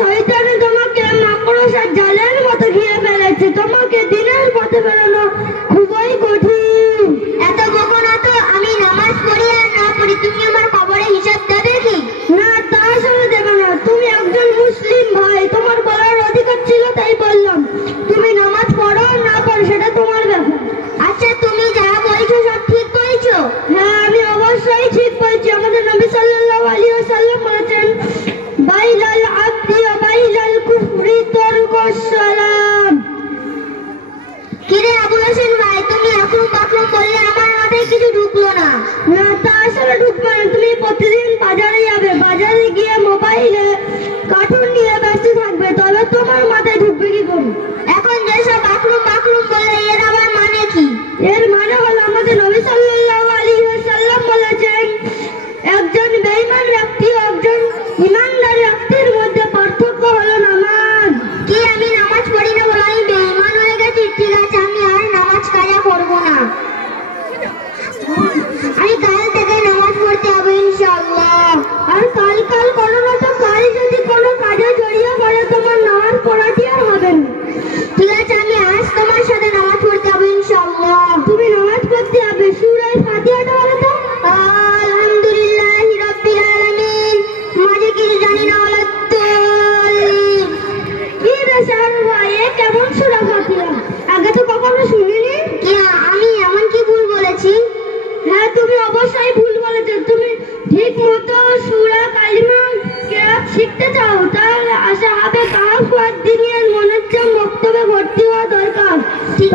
শয়তানে তোমাকে মাকড়সার জালের মতো ঘিরে ফেলেছে। তোমাকে দিনের পথে বেরোনো খুবই কঠিন। এত বকো না তো, আমি নামাজ পড়ি আর না পড়ি, তুমি আমার কবরে হিসাব দেবে কি? না, তা আসলে দেবে না। তুমি একজন মুসলিম ভাই, তোমার বলার অধিকার ছিল তাই বললাম। তুমি নামাজ পড়ো আর না পড়ো সেটা তোমার ব্যাপার। আচ্ছা, তুমি যা বলছো সব ঠিক বলছো? হ্যাঁ, আমি অবশ্যই ঠিক বলছি। আমাদের নবী সাল্লাল্লাহু আলাইহি ওয়াসাল্লাম বলেছেন, বাইলাল আবদি ওয়া বাইলাল কুফরি তারকুস সালাম। কিরে আবুল হোসেন ভাই, তুমি আকরুম বাকরুম বললে আমার মাথায় কিছু ঢুকলো না। না, তা আসলে ঢুকবে না। তুমি প্রতিদিন বাজারে যাবে, বাজারে গিয়ে মোবাইলে কার্টুন নিয়ে ব্যস্ত থাকবে, তবে তোমার মাথায় ঢুকবে কি করে? এখন যেসব আকরুম বাকরুম বললে এর আবার মানে কি? এর মানে হলো আমাদের নবী সাল্লাল্লাহু আলাইহি ওয়াসাল্লাম বলেছেন, একজন বেঈমান ব্যক্তি ও একজন ঈমানদার ব্যক্তির মধ্যে পার্থক্য হলো নামাজ। কি, আমি নামাজ পড়ি না বলে আমি বেঈমান হয়ে গেছি? ঠিক আছে, আমি আর নামাজ কাজা করবো না। আমি কাল থেকে নামাজ পড়তে হবে ইনশাআল্লাহ। আর কাল করো না তো, কাল যদি কোনো কাজে জড়িয়ে পড়ে তোমার নামাজ পড়াটি আর হবে না। ঠিক আছে, আমি আজ তোমার সাথে নামাজ পড়তে হবে ইনশাআল্লাহ। তুমি নামাজ পড়তে হবে। সূরা ফাতিহাটা বলো তো। আলহামদুলিল্লাহি রাব্বিল আলামিন, মাঝে কিছু জানি না ওয়ালাদ্দাল্লিন। কি রে শাহরু ভাই, এ কেমন সূরা ফাতিহা? আগে তো কখনো শুনিনি। কি, আমি এমন কি ভুল বলেছি? হ্যাঁ, তুমি অবশ্যই ভুল বলেছো। তুমি ঠিক মতো সূরা কালিমা কেরাত শিখতে চাও, তাহলে আসহাবে কাহফ ওয়াদ দিনের মনের চেয়ে মক্তবে ভর্তি হওয়া দরকার। ঠিক